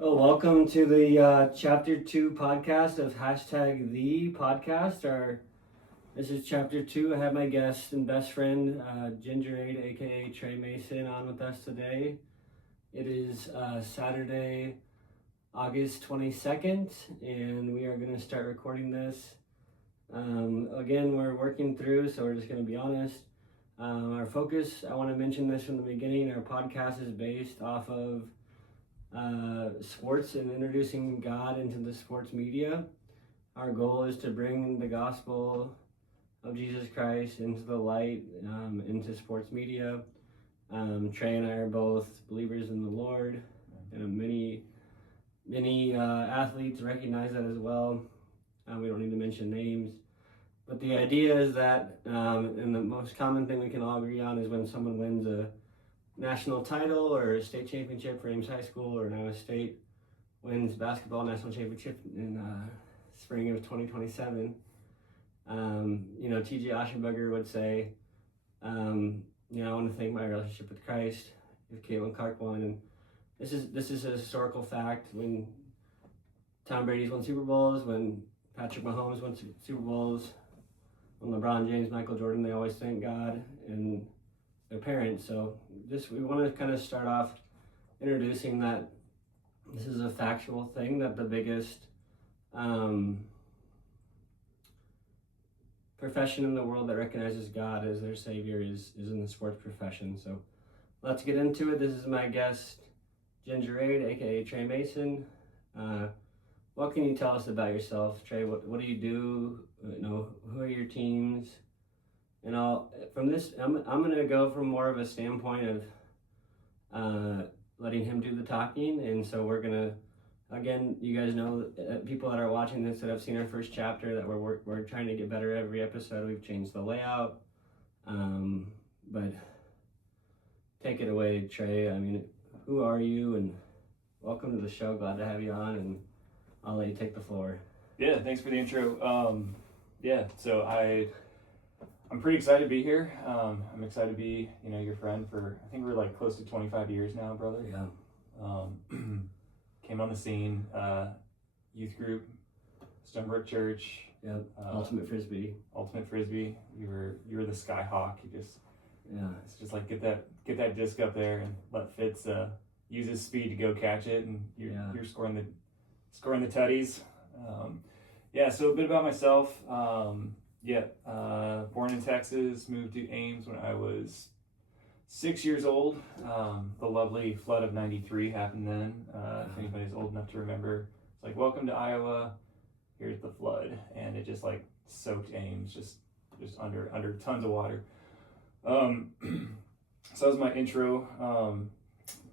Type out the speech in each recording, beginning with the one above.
Oh, welcome to the Chapter 2 podcast of hashtag the podcast. This is Chapter 2. I have my guest and best friend, Gingerade, aka Trey Mason, on with us today. It is Saturday, August 22nd, and we are going to start recording this. Again, we're working through, so we're just going to be honest. Our focus, I want to mention this from the beginning, our podcast is based off of sports and introducing God into the sports media. Our goal is to bring the gospel of Jesus Christ into the light, into sports media. Trey and I are both believers in the Lord, and many athletes recognize that as well. We don't need to mention names, but the idea is that, and the most common thing we can all agree on is when someone wins a national title or a state championship for Ames High School, or Iowa State wins basketball national championship in spring of 2027. TJ Aschenberger would say, I want to thank my relationship with Christ if Caitlin Clark won. And this is a historical fact. When Tom Brady's won Super Bowls, when Patrick Mahomes won Super Bowls, when LeBron James, Michael Jordan, they always thank God and their parents. So we want to kind of start off introducing that this is a factual thing, that the biggest profession in the world that recognizes God as their savior is in the sports profession. So let's get into it. This is my guest, Gingerade, aka Trey Mason. What can you tell us about yourself, Trey? What do you do? Who are your teams? And I'm going to go from more of a standpoint of letting him do the talking. And so we're going to, again, you guys know, people that are watching this that have seen our first chapter, that we're trying to get better every episode. We've changed the layout. But take it away, Trey. I mean, who are you? And welcome to the show. Glad to have you on. And I'll let you take the floor. Yeah, thanks for the intro. So I'm pretty excited to be here. I'm excited to be, your friend for, I think we're like close to 25 years now, brother. Yeah. Came on the scene, youth group, Stonebrook Church. Yep. Ultimate Frisbee. You were the Skyhawk. It's just like get that disc up there and let Fitz use his speed to go catch it, and you're scoring the tutties. So a bit about myself. Born in Texas, moved to Ames when I was 6 years old. The lovely flood of '93 happened then. If anybody's old enough to remember, it's like, welcome to Iowa, here's the flood. And it just like soaked Ames, just under tons of water. So that was my intro.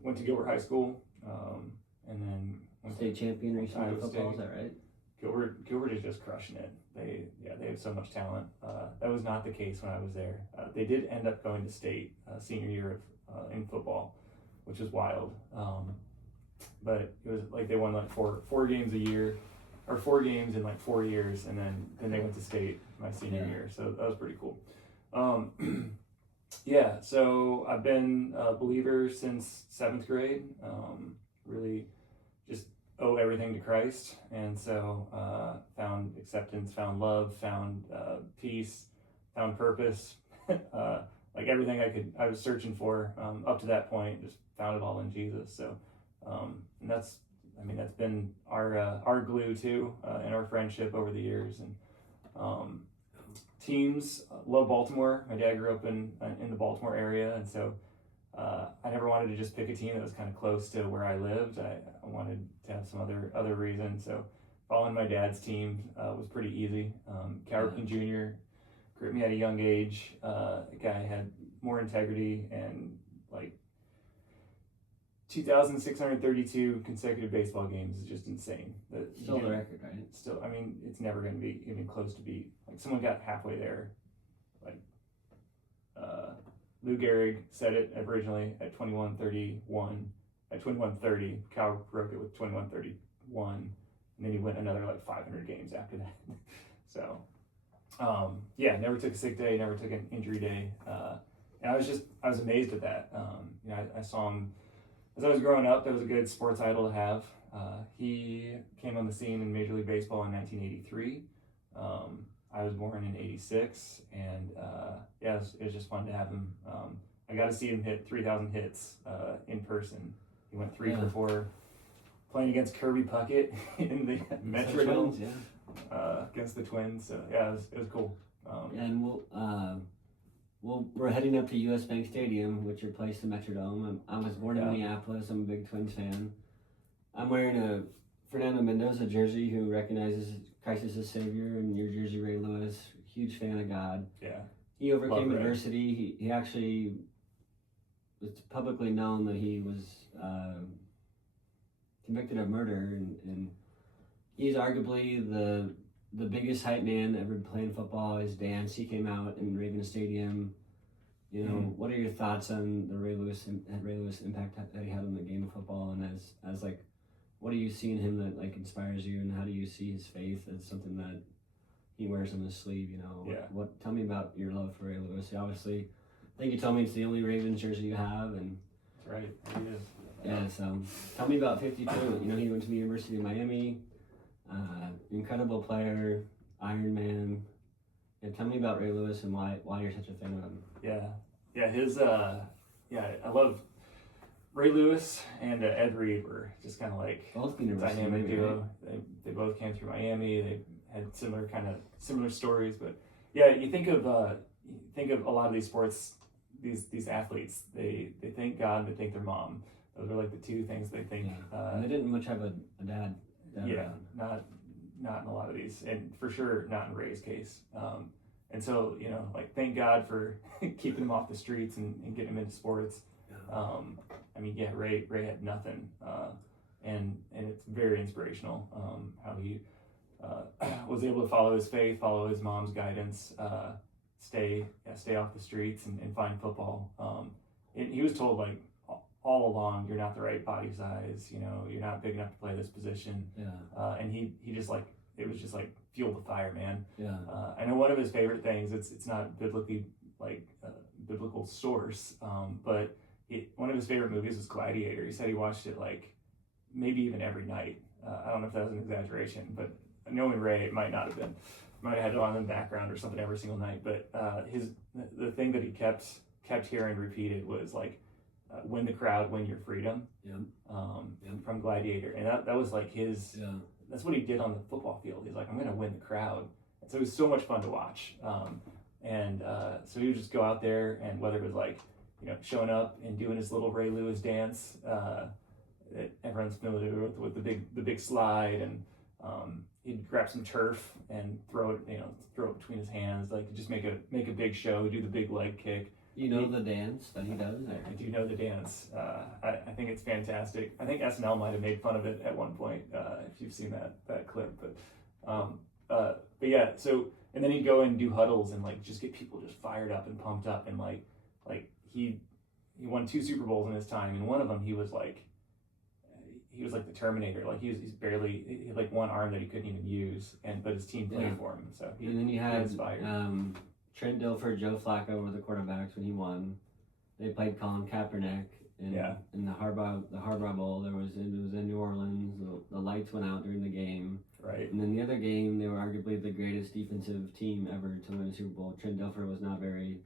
Went to Gilbert High School, and then State champion recently in football, is that right? Gilbert is just crushing it. They have so much talent. That was not the case when I was there. They did end up going to state senior year of in football, which was wild. But it was like they won like four games a year, or 4 games in like 4 years, and then they went to state my senior year. So that was pretty cool. So I've been a believer since 7th grade. Really just owe everything to Christ, and so found acceptance, found love, found peace, found purpose. Like everything I was searching for up to that point, just found it all in Jesus. So and that's been our glue too in our friendship over the years. And teams, love Baltimore. My dad grew up in the Baltimore area, and so I never wanted to just pick a team that was kind of close to where I lived. I wanted to have some other reason. So following my dad's team was pretty easy. Cal Ripken Jr. grew me at a young age. The guy had more integrity, and like 2,632 consecutive baseball games is just insane. Still the record, right? Still, it's never going to be even close to beat. Like someone got halfway there. Like Lou Gehrig said it originally at 2131. At 2130, Cal broke it with 2131, and then he went another like 500 games after that. So, never took a sick day, never took an injury day, and I was amazed at that. I saw him as I was growing up, that was a good sports idol to have. He came on the scene in Major League Baseball in 1983. I was born in '86, and yeah, it was just fun to have him. I got to see him hit 3,000 hits in person. He went 3 for 4 playing against Kirby Puckett in the Metrodome against the Twins. So yeah, it was cool. And we're heading up to U.S. Bank Stadium, which replaced the Metrodome. I was born in Minneapolis. I'm a big Twins fan. I'm wearing a Fernando Mendoza jersey, who recognizes Christ as his Savior, and your jersey, Ray Lewis. Huge fan of God. Yeah. He overcame adversity. He actually, it's publicly known that he was convicted of murder, and he's arguably the biggest hype man ever playing football. His dance, he came out in Raven Stadium. You know, what are your thoughts on the Ray Lewis impact that he had on the game of football, and as like, what do you see in him that like inspires you, and how do you see his faith as something that he wears on his sleeve? You know, what tell me about your love for Ray Lewis. Obviously, I think you told me it's the only Ravens jersey you have, and that's right, he is. Yeah, so tell me about 52. You know, he went to the University of Miami. Incredible player, Iron Man. And tell me about Ray Lewis and why you're such a fan of him. I love Ray Lewis and Ed Reed were just kind of like both dynamic duo. Right? They both came through Miami. They had similar stories, but yeah, you think of a lot of these sports, these athletes. They thank God and they thank their mom. Those are like the two things they think. And they didn't much have a dad. Yeah, not in a lot of these, and for sure not in Ray's case. And so, you know, like, thank God for keeping him off the streets and getting him into sports. I mean, yeah, Ray had nothing, and it's very inspirational how he was able to follow his faith, follow his mom's guidance, stay off the streets and find football. And he was told, like, all along, you're not the right body size, you know, you're not big enough to play this position. And he just, like, it was just like fuel the fire, man. I know one of his favorite things, it's not biblically, like, biblical source, but one of his favorite movies was Gladiator. He said he watched it like maybe even every night. I don't know if that was an exaggeration, but knowing Ray, it might not have been. Might have had it on in the background or something every single night. But the thing that he kept hearing repeated was like, "Win the crowd, win your freedom." From Gladiator, and that was like his. That's what he did on the football field. He's like, I'm going to win the crowd. And so it was so much fun to watch. So he would just go out there, and whether it was like, you know, showing up and doing his little Ray Lewis dance that everyone's familiar with the big slide, and he'd grab some turf and throw it between his hands, like just make a big show, do the big leg kick. You know the dance that he does? I do know the dance. I think it's fantastic. I think SNL might have made fun of it at one point, if you've seen that clip. But yeah, so, and then he'd go and do huddles and like just get people just fired up and pumped up, and like he won 2 Super Bowls in his time, and one of them he was like the Terminator. Like he had like one arm that he couldn't even use, but his team played for him. So and then you had Trent Dilfer, Joe Flacco were the quarterbacks when he won. They played Colin Kaepernick in the Harborough Bowl. It was in New Orleans. The lights went out during the game. Right. And then the other game, they were arguably the greatest defensive team ever to win a Super Bowl. Trent Dilfer was not very,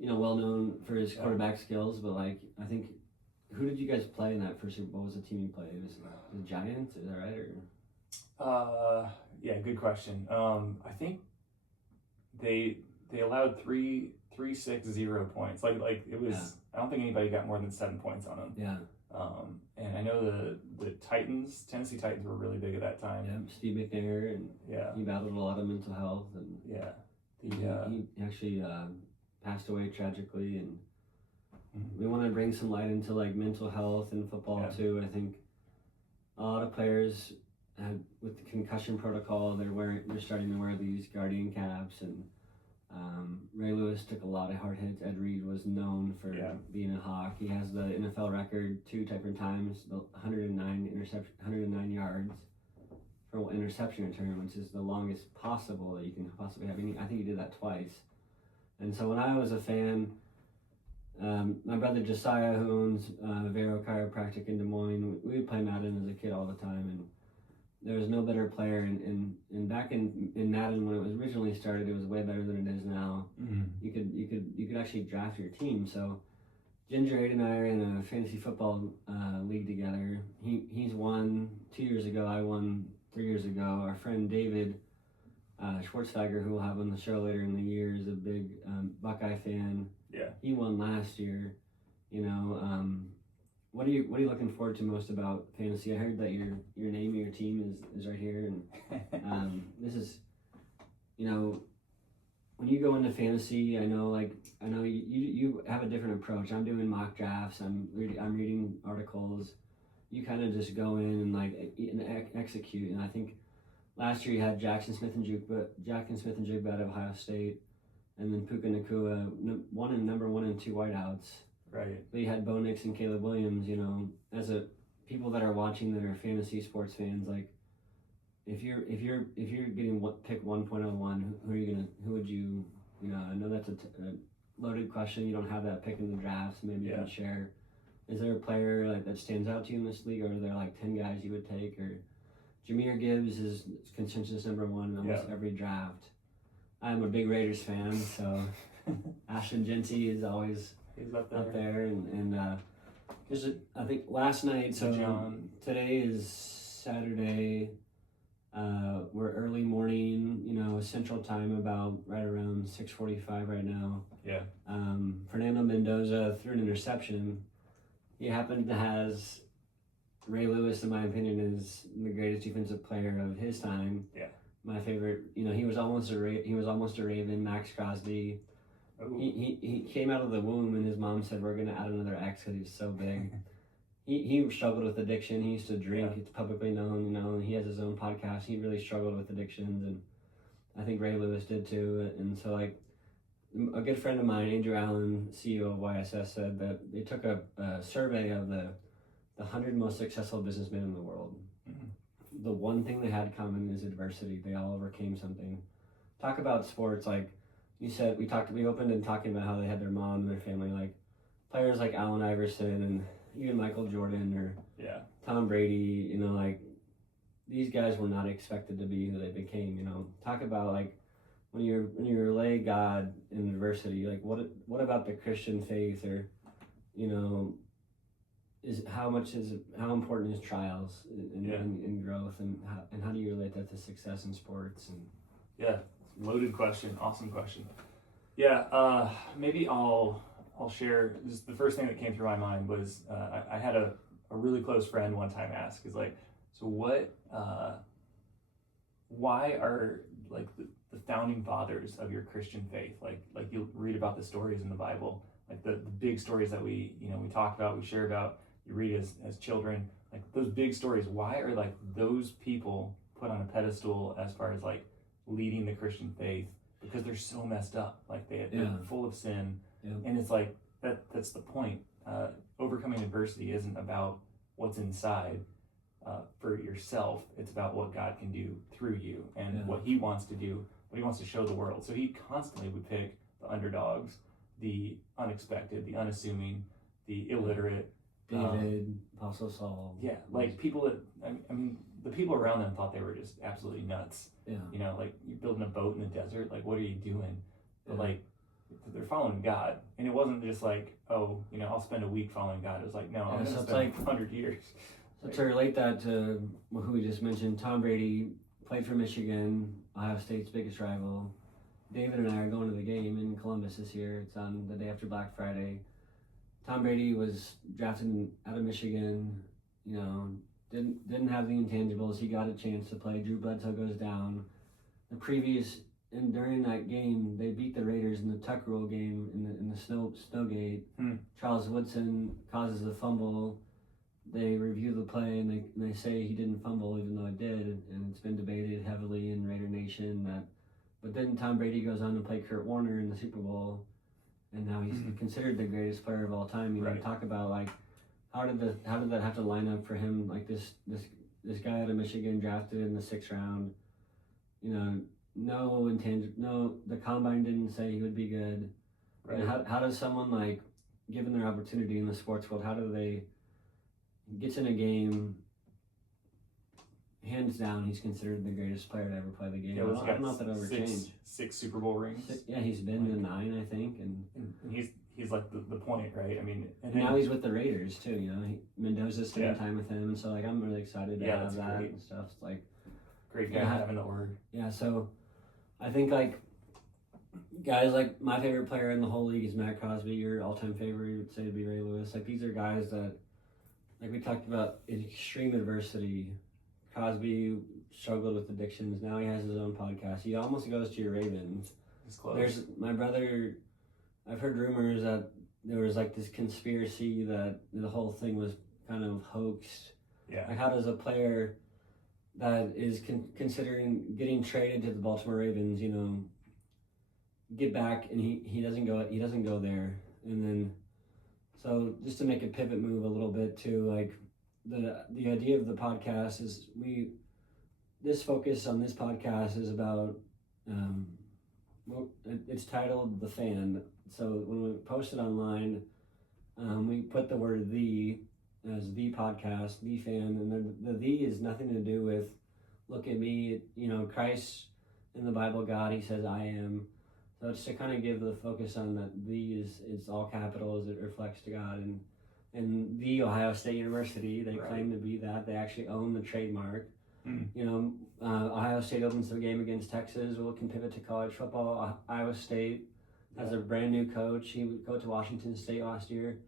well known for his quarterback skills, but like I think, who did you guys play in that first Super Bowl? What was the team you played? It was the Giants. Is that right? Or yeah, good question. I think they allowed 3-6-0 points. Like it was. I don't think anybody got more than 7 points on them. And I know the Titans, Tennessee Titans, were really big at that time. Yeah, Steve McNair, and he battled a lot of mental health, and he actually passed away tragically. And we want to bring some light into like mental health in football too. I think a lot of players with the concussion protocol, they're starting to wear these Guardian caps, and Ray Lewis took a lot of hard hits. Ed Reed was known for being a hawk. He has the NFL record 2 different times, the 109 yards for interception return, which is the longest possible that you can possibly have. I think he did that twice. And so when I was a fan, My brother Josiah, who owns Vero Chiropractic in Des Moines, we would play Madden as a kid all the time, and there was no better player. And back in Madden when it was originally started, it was way better than it is now. Mm-hmm. You could actually draft your team. So Ginger Aid and I are in a fantasy football league together. He's won 2 years ago. I won 3 years ago. Our friend David Schwartzfeger, who we'll have on the show later in the year, is a big Buckeye fan. Yeah. He won last year. You know, what are you looking forward to most about fantasy? I heard that your name of your team is right here, and this is, you know, when you go into fantasy, I know you have a different approach. I'm doing mock drafts. I'm reading articles. You kind of just go in and execute. And I think last year you had Jackson Smith and Jigba out of Ohio State, and then Puka Nacua, number 1 and 2 wideouts. Right. But you had Bo Nix and Caleb Williams. You know, as a people that are watching that are fantasy sports fans, like if you're getting pick 1.01, who would you know? I know that's a loaded question. You don't have that pick in the draft, so maybe you can share. Is there a player like that stands out to you in this league, or are there like 10 guys you would take? Or Jahmyr Gibbs is consensus number 1 in almost every draft. I'm a big Raiders fan, so Ashton Jeanty is always He's up there, and I think last night. So today is Saturday. We're early morning, you know, Central Time, about right around 6:45 right now. Yeah. Fernando Mendoza threw an interception. He happened to has Ray Lewis, in my opinion, is the greatest defensive player of his time. Yeah. My favorite, you know, he was almost a Raven. Max Crosby. Ooh. He came out of the womb, and his mom said, "We're gonna add another X because he's so big." He struggled with addiction. He used to drink. It's publicly known, you know. And he has his own podcast. He really struggled with addictions, and I think Ray Lewis did too. And so, like, a good friend of mine, Andrew Allen, CEO of YSS, said that they took a survey of the 100 most successful businessmen in the world. Mm-hmm. The one thing they had common is adversity. They all overcame something. Talk about sports, like you said. We opened in talking about how they had their mom and their family, like players like Allen Iverson and even Michael Jordan or Tom Brady. You know, like these guys were not expected to be who they became. You know, talk about like when you relay God in adversity, like what about the Christian faith, or you know, how important is trials in growth, and how do you relate that to success in sports? And loaded question, awesome question. Maybe I'll share. Just the first thing that came through my mind was I had a really close friend one time ask, is like, so what? Why are like the founding fathers of your Christian faith, like you'll read about the stories in the Bible, like the big stories that we talk about, we share about, you read as children, like those big stories, why are like those people put on a pedestal as far as like leading the Christian faith? Because they're so messed up, like they're full of sin. And it's like that's the point. Overcoming adversity isn't about what's inside for yourself. It's about what God can do through you and what he wants to do, what he wants to show the world. So he constantly would pick the underdogs, the unexpected, the unassuming, the illiterate. David, Apostle Saul. Yeah, like people that, I mean, the people around them thought they were just absolutely nuts. Yeah. You know, like you're building a boat in the desert, like what are you doing? But like, they're following God. And it wasn't just like, oh, you know, I'll spend a week following God. It was like, no, I'm going to spend 100 years. So to relate that to who we just mentioned, Tom Brady played for Michigan, Ohio State's biggest rival. David and I are going to the game in Columbus this year. It's on the day after Black Friday. Tom Brady was drafted out of Michigan, you know, didn't have the intangibles. He got a chance to play. Drew Bledsoe goes down. And during that game, they beat the Raiders in the Tuck Rule game in the Snowgate. Charles Woodson causes a fumble. They review the play and they say he didn't fumble, even though it did. And it's been debated heavily in Raider Nation but then Tom Brady goes on to play Kurt Warner in the Super Bowl, and now he's considered the greatest player of all time. You know, talk about like how did that have to line up for him? Like this guy out of Michigan drafted in the 6th round. You know, the combine didn't say he would be good. Right. And how does someone like given their opportunity in the sports world, how do they gets in a game? Hands down, he's considered the greatest player to ever play the game. Yeah, I don't know if that ever changed. Six Super Bowl rings. Yeah, he's been to 9, I think, and he's like the point, right? I mean, and now he's with the Raiders too. You know, Mendoza's spending time with him, and so like I'm really excited to have that great. and stuff. It's like great guy to have in the org. Yeah, so I think like guys like my favorite player in the whole league is Matt Crosby. Your all-time favorite would say to be Ray Lewis. Like these are guys that, like we talked about, in extreme adversity. Crosby struggled with addictions. Now he has his own podcast. He almost goes to your Ravens. He's close. There's my brother. I've heard rumors that there was like this conspiracy that the whole thing was kind of hoaxed. Yeah. Like how does a player that is considering getting traded to the Baltimore Ravens, you know, get back and he doesn't go there, and then so just to make a pivot move a little bit to like the idea of the podcast is this focus on this podcast is about it's titled The Fan. So when we post it online, we put the word "the" as the podcast, the fan, and the is nothing to do with look at me, you know, Christ in the Bible, God, he says I am. So it's to kind of give the focus on that the is it's all capitals, it reflects to God, and the Ohio State University, they claim to be that. They actually own the trademark. You know, Ohio State opens the game against Texas. We can pivot to college football. Iowa State has a brand new coach. He coached Washington State last year.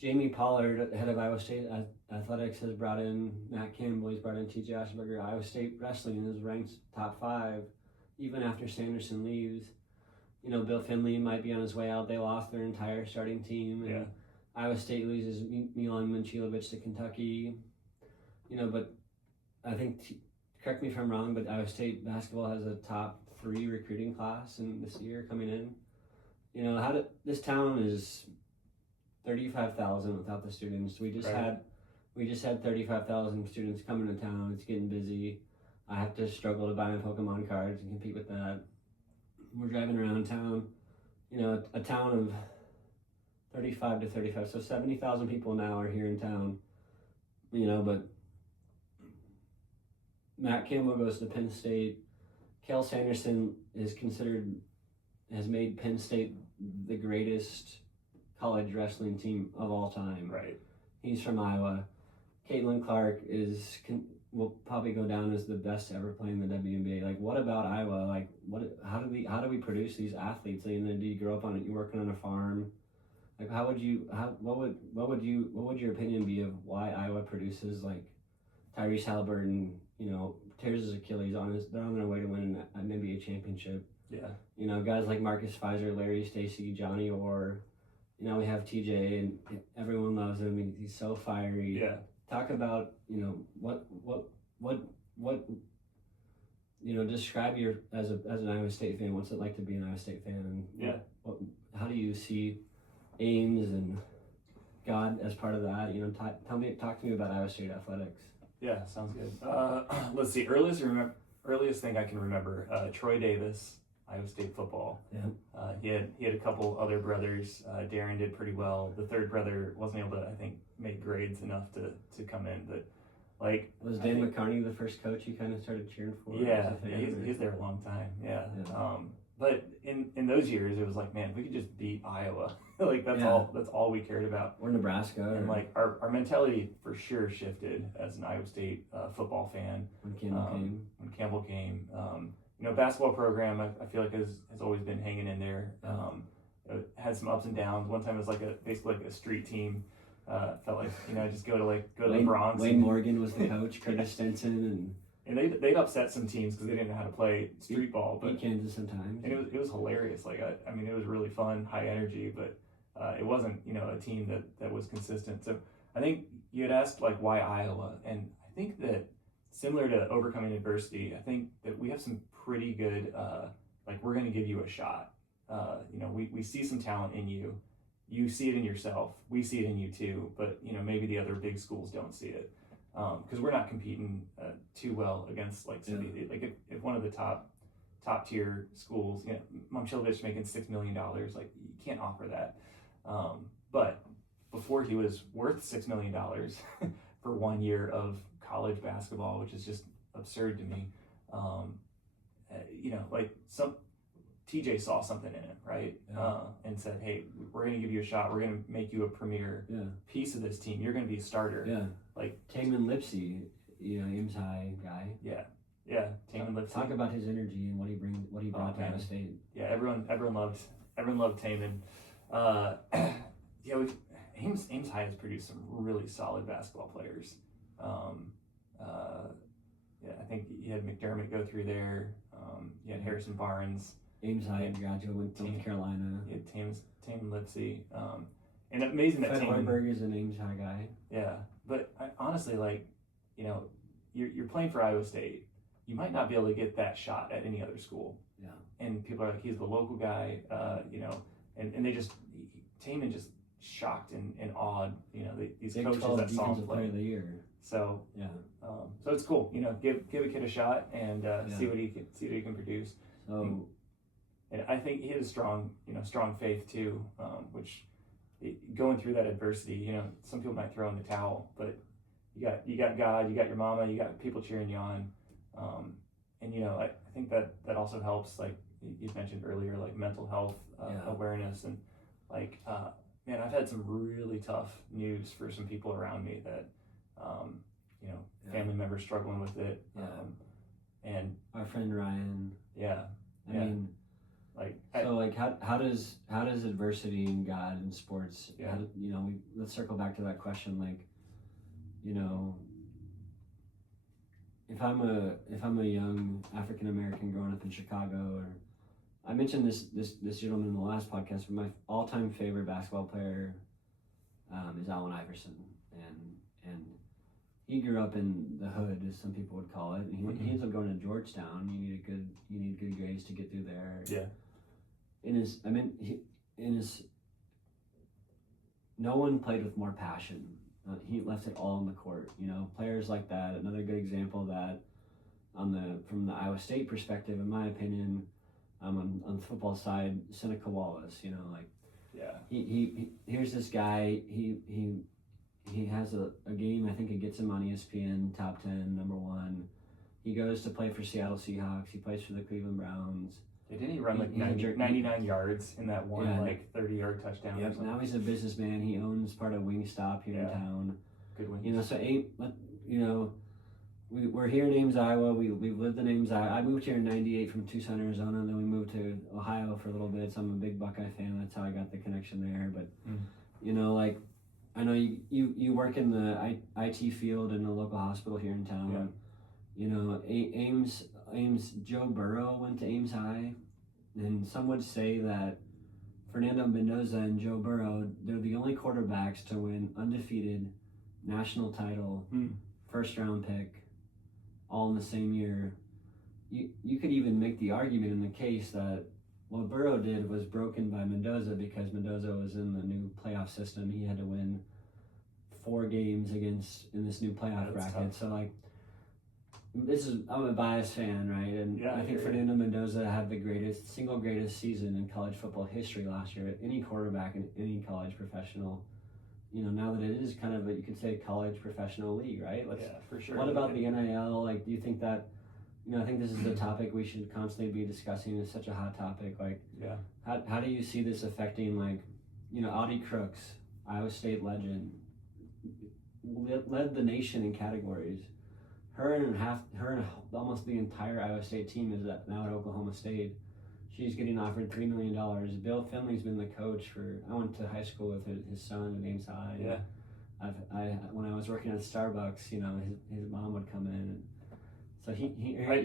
Jamie Pollard, head of Iowa State Athletics, has brought in Matt Campbell. He's brought in T.J. Ashburger. Iowa State wrestling is ranked top 5, even after Sanderson leaves. You know, Bill Finley might be on his way out. They lost their entire starting team. And Iowa State loses Milan Manchilovic to Kentucky. You know, but I think, correct me if I'm wrong, but Iowa State basketball has a top 3 recruiting class in this year coming in. You know, this town is 35,000 without the students. We just had 35,000 students coming to town. It's getting busy. I have to struggle to buy my Pokemon cards and compete with that. We're driving around town, you know, a town of 35 to 35, so 70,000 people now are here in town, you know, but Matt Campbell goes to Penn State. Kel Sanderson has made Penn State the greatest college wrestling team of all time. Right. He's from Iowa. Caitlin Clark will probably go down as the best to ever play in the WNBA. Like, what about Iowa? Like, how do we produce these athletes? And then do you grow up you working on a farm? Like, what would your opinion be of why Iowa produces like Tyrese Halliburton? You know, tears his Achilles they're on their way to win an NBA championship. Yeah. You know, guys like Marcus Fizer, Larry Stacey, Johnny Orr. You know, we have TJ, and everyone loves him. He's so fiery. Yeah. Talk about, you know, what you know, describe as an Iowa State fan. What's it like to be an Iowa State fan? And how do you see Ames and God as part of that? You know, talk to me about Iowa State athletics. Yeah, sounds good. Let's see. Earliest thing I can remember, Troy Davis, Iowa State football. Yeah. He had a couple other brothers. Darren did pretty well. The third brother wasn't able to, I think, make grades enough to come in. But like, was Dan McCarney the first coach you kind of started cheering for? Yeah, he's there a long time. Yeah. But in those years, it was like, man, if we could just beat Iowa. Like that's all we cared about. Or Nebraska. And like our mentality for sure shifted as an Iowa State football fan when Campbell came. You know, basketball program I feel like has always been hanging in there. It had some ups and downs. One time it was like basically like a street team. Felt like, you know, just go to the Bronx. Wayne Morgan was the coach. Curtis Stinson and they'd upset some teams because they didn't know how to play street ball. But Kansas sometimes. And it was hilarious. Like I mean, it was really fun, high energy, but it wasn't, you know, a team that was consistent. So I think you had asked like why Iowa, and I think that similar to overcoming adversity, I think that we have some pretty good like we're going to give you a shot. You know, we see some talent in you. You see it in yourself. We see it in you too. But you know, maybe the other big schools don't see it because we're not competing too well against like like if one of the top tier schools, you know, Momchilovich making $6 million, like you can't offer that. but before he was worth $6 million for 1 year of college basketball, which is just absurd to me. Like TJ saw something in him, right? Yeah. And said, hey, we're going to give you a shot. We're going to make you a premier piece of this team. You're going to be a starter. Yeah. Like Taman Lipsey, Ames High guy. Yeah. Taman Lipsey. Talk about his energy and what he brought to Iowa State. Yeah, everyone loved Taman. Ames High has produced some really solid basketball players. I think you had McDermott go through there. You had Harrison Barnes. Ames High graduate went to North Carolina. You had Taman Lipsey. And amazing that Fred Taman. Hoiberg is an Ames High guy. Yeah, but honestly, you're playing for Iowa State. You might not be able to get that shot at any other school. Yeah. And people are like, he's the local guy, and they just, Taman just shocked and awed, these Big coaches 12 that saw him Defensive Player play. of the Year. So yeah, so it's cool, give a kid a shot and see what he can produce. So, and I think he has strong faith too, which going through that adversity, some people might throw in the towel, but you got God, you got your mama, you got people cheering you on, and I think that also helps, like you mentioned earlier, like mental health awareness, and like man, I've had some really tough news for some people around me that family members struggling with it, and our friend Ryan. I mean, how does adversity in God in sports? Let's circle back to that question. Like, if I'm a young African American growing up in Chicago, or I mentioned this gentleman in the last podcast, but my all-time favorite basketball player is Allen Iverson, and he grew up in the hood, as some people would call it. And he ends up going to Georgetown. You need good grades to get through there. Yeah. No one played with more passion. He left it all on the court. Players like that. Another good example of that, from the Iowa State perspective, in my opinion, on the football side, Seneca Wallace. He here's this guy. He has a game, I think it gets him on ESPN, top 10, number 1. He goes to play for Seattle Seahawks. He plays for the Cleveland Browns. Didn't he run 99 yards in that one 30-yard touchdown? Yep. Now he's a businessman. He owns part of Wingstop here in town. Good win. We're here in Ames, Iowa. We've lived in Ames, Iowa. I moved here in '98 from Tucson, Arizona. Then we moved to Ohio for a little bit. So I'm a big Buckeye fan. That's how I got the connection there. But I know you work in the IT field in a local hospital here in town. Ames, Joe Burrow went to Ames High, and some would say that Fernando Mendoza and Joe Burrow, they're the only quarterbacks to win undefeated national title, first round pick, all in the same year. You could even make the argument in the case that what Burrow did was broken by Mendoza, because Mendoza was in the new playoff system. He had to win 4 games in this new playoff bracket. Tough. So I'm a biased fan, right? And I think Fernando Mendoza had the single greatest season in college football history last year. Any quarterback in any college professional, now that it is kind of you could say college professional league, right? For sure. What about the NIL? Like, do you think that, I think this is a topic we should constantly be discussing. It's such a hot topic. How do you see this affecting, Audie Crooks, Iowa State legend, led the nation in categories. Her and almost the entire Iowa State team is now at Oklahoma State. She's getting offered $3 million. Bill Finley's been the coach I went to high school with his son at Ames High. Yeah. When I was working at Starbucks, his mom would come in, and so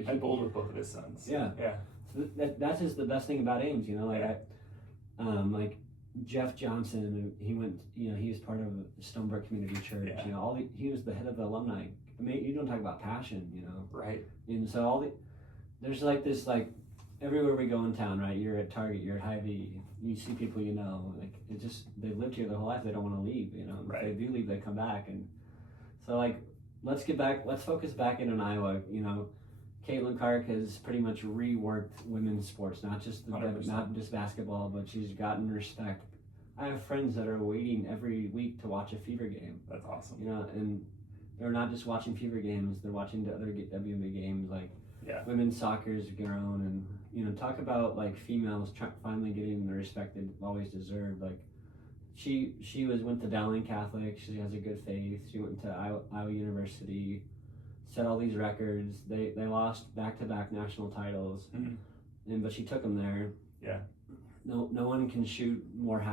I bowled with both of his sons. Yeah. So that's just the best thing about Ames, Jeff Johnson, he went, he was part of Stonebrook Community Church. He was the head of the alumni. I mean, you don't talk about passion, Right. And so there's everywhere we go in town, right? You're at Target, you're at Hy-Vee, you see people they've lived here their whole life, they don't want to leave, Right. If they do leave, they come back. And so let's focus back in on Iowa. Caitlin Clark has pretty much reworked women's sports, not just basketball, but she's gotten respect I have friends that are waiting every week to watch a Fever game. That's awesome. You know, and they're not just watching Fever games; they're watching the other WNBA games, like Yeah. women's soccer's grown, and you know, talk about like females finally getting the respect they've always deserved. Like she went to Dowling Catholic. She has a good faith. She went to Iowa University, set all these records. They lost back-to-back national titles, but she took them there. Yeah. No one can shoot more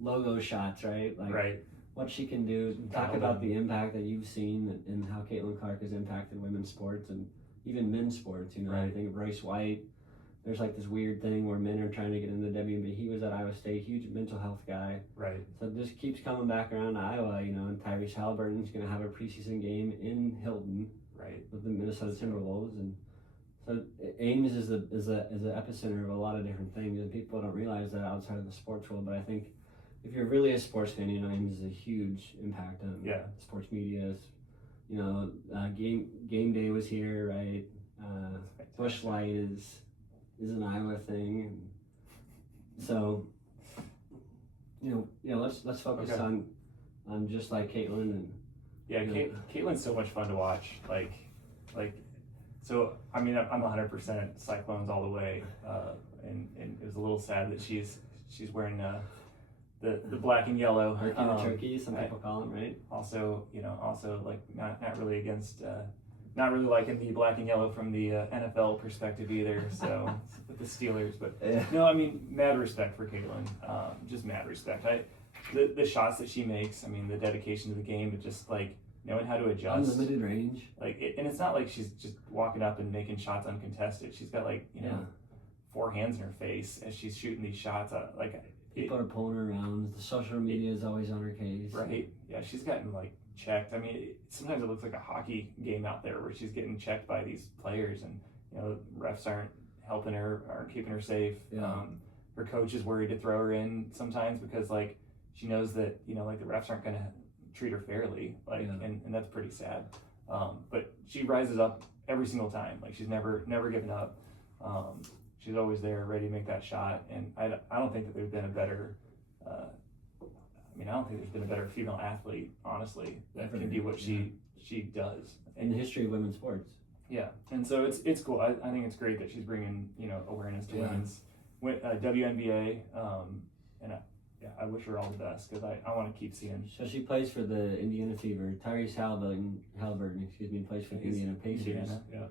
logo shots, right? Like Right. what she can do. Talk Dialed about in. the impact that you've seen and how Caitlin Clark has impacted women's sports and even men's sports. You know, I Right. think of Bryce White. There's like this weird thing where men are trying to get into the WNBA. He was at Iowa State, huge mental health guy. Right. So it just keeps coming back around to Iowa, you know, and Tyrese Halliburton's going to have a preseason game in Hilton Right. with the Minnesota Timberwolves. And so Ames is the epicenter of a lot of different things, and people don't realize that outside of the sports world. But I think if you're really a sports fan, you know, Ames is a huge impact on sports media. You know, game day was here, right? Bush Light is an Iowa thing, and so you know, let's focus on just like Caitlin and Yeah, Caitlin's so much fun to watch. Like, so I mean, I'm 100% Cyclones all the way, and it was a little sad that she's wearing the black and yellow. Turkey, some people call them, right? Also, you know, like not really against, not really liking the black and yellow from the NFL perspective either. So with the Steelers, but no, I mean, mad respect for Caitlin. Just mad respect. The shots that she makes, I mean, the dedication to the game, but just like knowing how to adjust. Unlimited range. And it's not like she's just walking up and making shots uncontested. She's got like, you know, 4 hands in her face as she's shooting these shots. People are pulling her around. The social media is always on her case. Right. Yeah, she's gotten like checked. I mean, sometimes it looks like a hockey game out there where she's getting checked by these players, and you know, refs aren't helping her, aren't keeping her safe. Yeah. Her coach is worried to throw her in sometimes because like she knows that, you know, like the refs aren't going to treat her fairly, like, and that's pretty sad. But she rises up every single time. Like she's never given up. She's always there, ready to make that shot. And I don't think that there's been a better. I don't think there's been a better female athlete, honestly, that can do what she does in the history of women's sports. Yeah, and so it's cool. I think it's great that she's bringing, you know, awareness to women's WNBA. And I wish her all the best because I want to keep seeing. So she plays for the Indiana Fever. Tyrese Halliburton, plays for the Indiana Pacers. Indiana, yeah.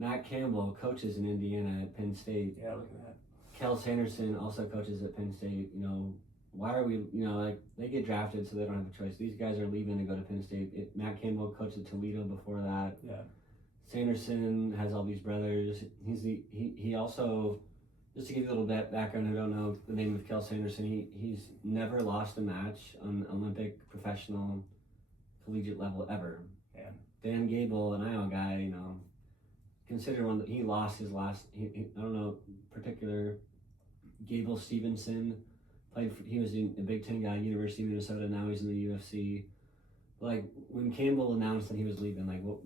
Matt Campbell coaches in Indiana at Penn State. Yeah, look at that. Kel Sanderson also coaches at Penn State. You know, why are we, you know, like they get drafted so they don't have a choice. These guys are leaving to go to Penn State. Matt Campbell coached at Toledo before that. Yeah. Sanderson has all these brothers. He also, just to give you a little bit background, who don't know the name of Kel Sanderson, he's never lost a match on Olympic, professional, collegiate level ever. Man. Dan Gable, an Iowa guy, you know, considered one that he lost his last. I don't know particular. Gable Stevenson he was a Big Ten guy, University of Minnesota. Now he's in the UFC. Like when Campbell announced that he was leaving, like what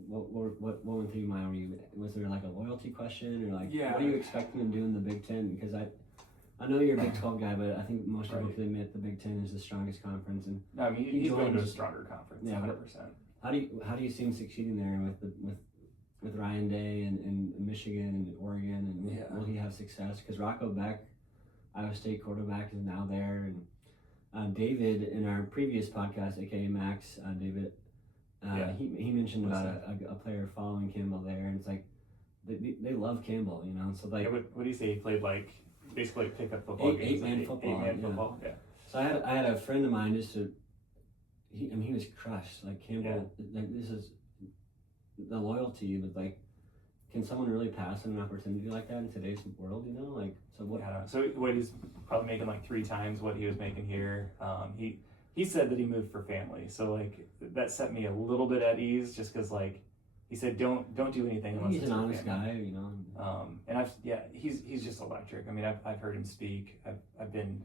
went through your mind? Were you, was there like a loyalty question, or like what are you expecting him to do in the Big Ten? Because I know you're a Big 12 guy, but I think most people can admit the Big Ten is the strongest conference. And no, I mean he's going to a stronger conference, 100%. How do you see him succeeding there with Ryan Day and Michigan and Oregon, and will he have success? Because Rocco Beck, Iowa State quarterback, is now there, and David in our previous podcast, aka Max, David, he mentioned about a player following Campbell there, and it's like they love Campball, you know. So like, what do you say? He played like basically like pickup football games, eight-man football. Yeah. So I had a friend of mine he was crushed. Like Campbell, like this is the loyalty, but like, can someone really pass on an opportunity like that in today's world? You know, like so what? Yeah, so he's probably making like 3 times what he was making here. He said that he moved for family, so like that set me a little bit at ease, just because like he said don't do anything unless he's it's an for honest family. guy, you know. And he's just electric. I mean, I've heard him speak. I've been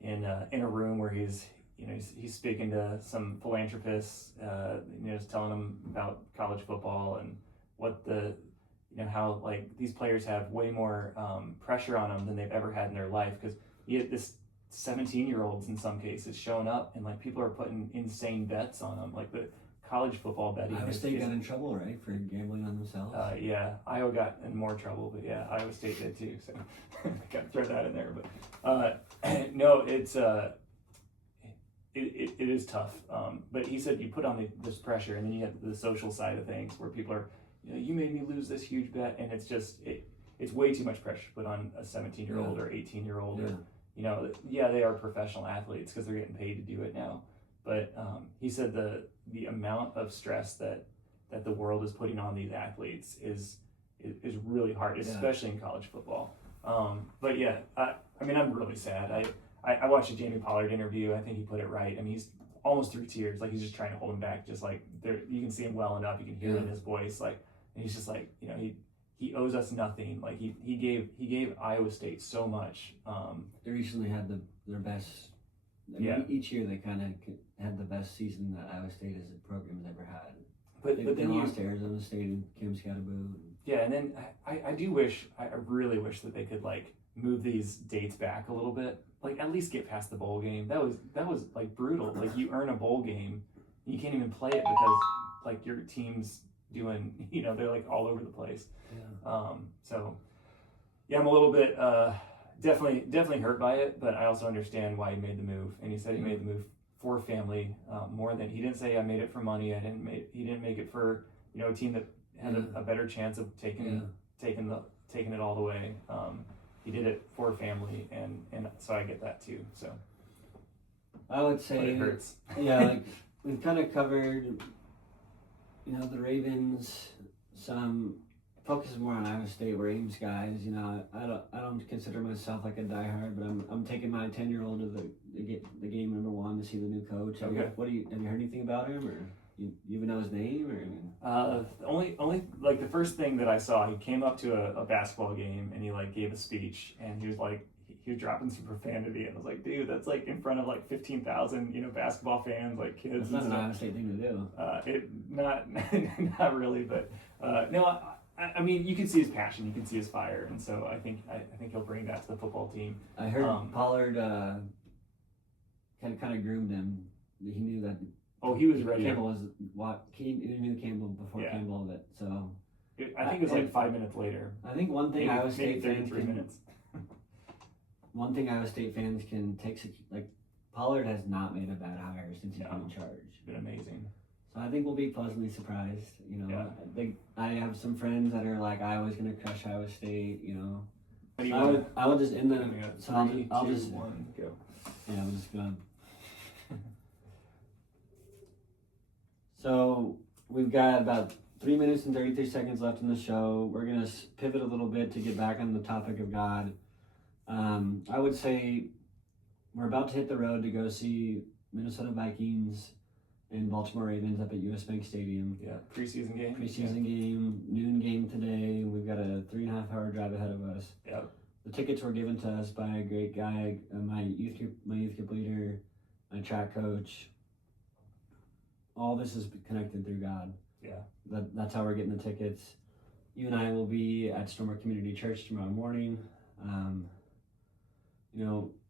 in a room where he's speaking to some philanthropists, just telling them about college football and what how like these players have way more pressure on them than they've ever had in their life, because he had this 17-year-olds in some cases showing up, and like people are putting insane bets on them. Like the college football betting. Iowa State got in trouble, right, for gambling on themselves? Yeah, Iowa got in more trouble, but yeah, Iowa State did too. So got to throw that in there. But no, it's it is tough. But he said you put on this pressure, and then you have the social side of things where people are, you made me lose this huge bet, and it's just it's way too much pressure to put on a 17-year-old or 18-year-old. Yeah. Or they are professional athletes because they're getting paid to do it now. But he said the amount of stress that the world is putting on these athletes is really hard, especially in college football. But yeah, I mean, I'm really sad. I watched a Jamie Pollard interview. I think he put it right. I mean, he's almost through tears. Like, he's just trying to hold him back. Just like you can see him welling up. You can hear it in his voice. Like, and he's just like, he owes us nothing. Like he gave Iowa State so much. They recently had their best. I mean, each year they kind of had the best season that Iowa State as a program's ever had. But then lost to Arizona State and Cam Scatterboo. Yeah, and then I really wish that they could like move these dates back a little bit. Like, at least get past the bowl game. That was like brutal. Like, you earn a bowl game, and you can't even play it because like your team's doing, they're like all over the place. Yeah. So yeah, I'm a little bit definitely hurt by it, but I also understand why he made the move. And he said he made the move for family, more than, he didn't say I made it for money. He didn't make it for a team that had a better chance of taking it all the way. He did it for family, and so I get that too. So I would say, but it hurts. Yeah, like we've kind of covered, the Ravens. Some focus more on Iowa State. We're Ames guys. I don't consider myself like a diehard, but I'm taking my 10-year-old to the game number one to see the new coach. Okay. Have you heard anything about him, or you even know his name, or? Only like the first thing that I saw, he came up to a basketball game and he like gave a speech, and he was like, he was dropping some profanity, and I was like, dude, that's like in front of like 15,000 basketball fans, like kids. That's not an Iowa State thing to do. Not really, but no. I mean, you can see his passion, you can see his fire, and so I think he'll bring that to the football team. I heard Pollard kind of groomed him. He knew that. Oh, he was ready. Campbell he knew Campbell before Campbell of it. So I think it was like 5 minutes later. I think one thing Iowa State fans 33 minutes. One thing Iowa State fans can take, like, Pollard has not made a bad hire since he's been in charge. It's been amazing. So I think we'll be pleasantly surprised. I have some friends that are like, Iowa's gonna crush Iowa State. So I would just end the. So I'll just 1, go. Yeah, I'm just gonna. So we've got about 3 minutes and 33 seconds left in the show. We're gonna pivot a little bit to get back on the topic of God. I would say we're about to hit the road to go see Minnesota Vikings and Baltimore Ravens up at US Bank Stadium. Yeah, preseason game. Game, noon game today. We've got a 3.5-hour drive ahead of us. Yep. The tickets were given to us by a great guy, my youth group leader, my track coach. All this is connected through God. Yeah. That's how we're getting the tickets. You and I will be at Stormer Community Church tomorrow morning.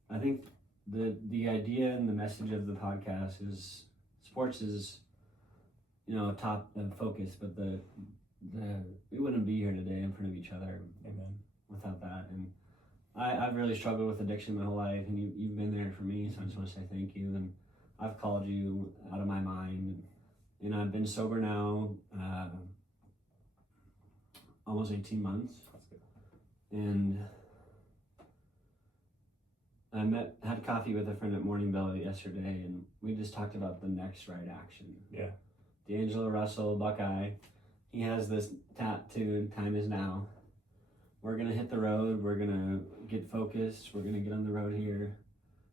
I think the idea and the message of the podcast is sports is, top focus, but we wouldn't be here today in front of each other. Amen. Without that, and I've really struggled with addiction my whole life, and you've been there for me, so I just want to say thank you. And I've called you out of my mind, and I've been sober now almost 18 months, and I had coffee with a friend at Morning Bell yesterday, and we just talked about the next right action. Yeah. D'Angelo Russell, Buckeye, he has this tattoo, time is now. We're going to hit the road. We're going to get focused. We're going to get on the road here.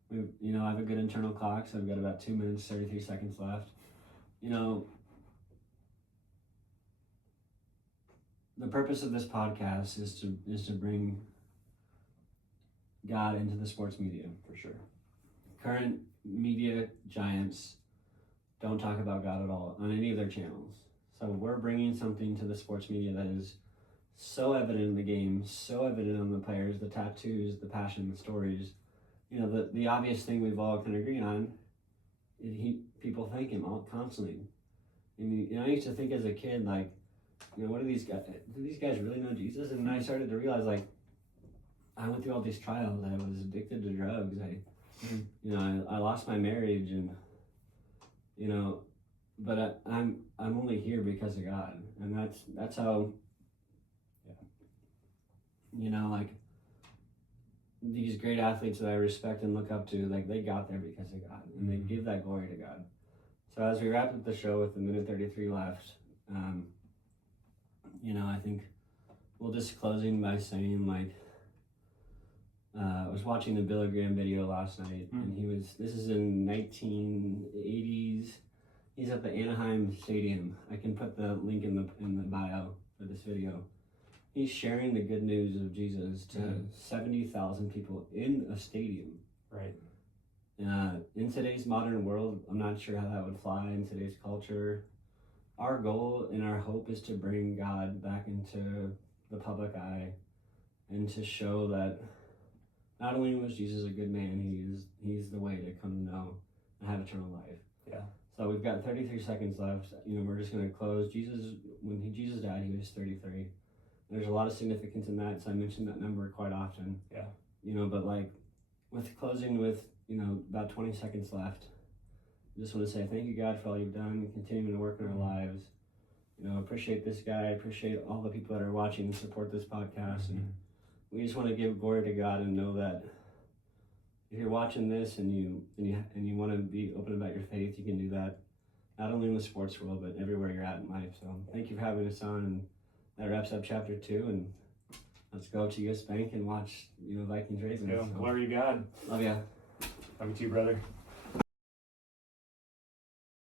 I have a good internal clock, so I've got about 2 minutes, 33 seconds left. The purpose of this podcast is to bring God into the sports media, for sure. Current media giants don't talk about God at all on any of their channels. So we're bringing something to the sports media that is so evident in the game, so evident on the players, the tattoos, the passion, the stories. you know, the obvious thing we've all can agree on is people thank him all constantly. And you know, I used to think as a kid, like, you know, what do these guys really know Jesus? And then I started to realize, like, I went through all these trials. I was addicted to drugs. I lost my marriage, and you know, but I'm only here because of God, and that's how. You know, like these great athletes that I respect and look up to, like they got there because of God, and they give that glory to God. So as we wrap up the show with 1:33 left, you know, I think we'll just closing by saying, like, I was watching the Billy Graham video last night, and this is in 1980s. He's at the Anaheim Stadium. I can put the link in the bio for this video. He's sharing the good news of Jesus to 70,000 people in a stadium. Right. In today's modern world, I'm not sure how that would fly in today's culture. Our goal and our hope is to bring God back into the public eye and to show that not only was Jesus a good man, he's the way to come to know and have eternal life. Yeah. So we've got 33 seconds left. You know, we're just going to close. When Jesus died, he was 33. There's a lot of significance in that, so I mention that number quite often. Yeah. You know, but like with closing with, you know, about 20 seconds left, I just want to say thank you, God, for all you've done, continuing to work in our lives. You know, appreciate this guy, appreciate all the people that are watching and support this podcast. And we just want to give glory to God and know that if you're watching this and you want to be open about your faith, you can do that, not only in the sports world, but everywhere you're at in life. So thank you for having us on, and that wraps up chapter 2, and let's go to US Bank and watch, you know, Vikings Ravens. Let's go. Glory to God. Love ya. Love you too, brother.